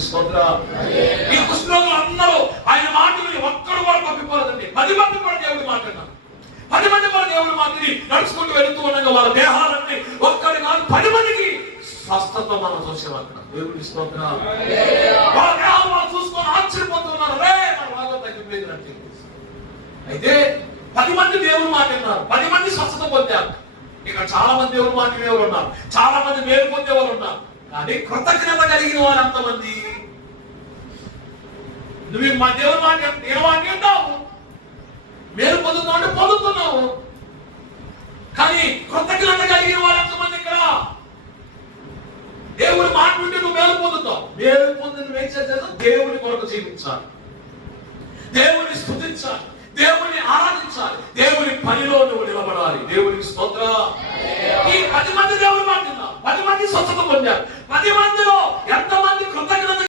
దేవునికి స్తోత్రం. ఈ కృష్ణులు అందరూ ఆయన మాటలు ఒక్కడు కూడా తప్పిపోలేదండి. 10 మంది కూడా దేవుడు మాట్లాడినారు. 10 మంది కూడా దేవుడు మాటని నడుచుకుంటూ వెళుతూ ఉండగా వాళ్ళ దేహాలన్నీ ఒక్కడి కాదు 10 మందికి స్వస్థత మనం చూసాం అక్కడ. దేవునికి స్తోత్రం. వాళ్ళ దేహాలు వాళ్ళు చూసుకొని ఆశ్చర్యపోతున్నారు. మన బాగా తగ్గిపోయింది అంటే. అయితే 10 మంది దేవుడు మాట్లాడినారు. 10 మంది స్వస్థత పొందారు. ఇక్కడ చాలా మంది దేవుడు మాట్లాడేవారు ఉన్నారు. చాలా మంది మేలు పొందేవారు ఉన్నారు. కానీ కృతజ్ఞత కలిగిన వారు ఎంతమంది? నువ్వు మా దేవుడు మాట నేను మాట్లాడతావు, మేలు పొందుతున్నావు, కానీ కృతజ్ఞత కలిగిన వారు ఎంతమంది? ఇక్కడ దేవుడు మాట వింటే నువ్వు మేలు పొందుతావు. మేలు పొందిన నువ్వు ఏం చేయాలి? దేవుని కొరకు జీవించాలి, దేవుని స్తుతించాలి, దేవుని ఆరాధించాలి, దేవుని పనిలో నువ్వు నిలబడాలి. దేవునికి స్తోత్రం. ఈ 10 మంది దేవుడు మాట 10 మంది స్వచ్ఛత పొందారు. 10 మందిలో ఎంతమంది కృతజ్ఞత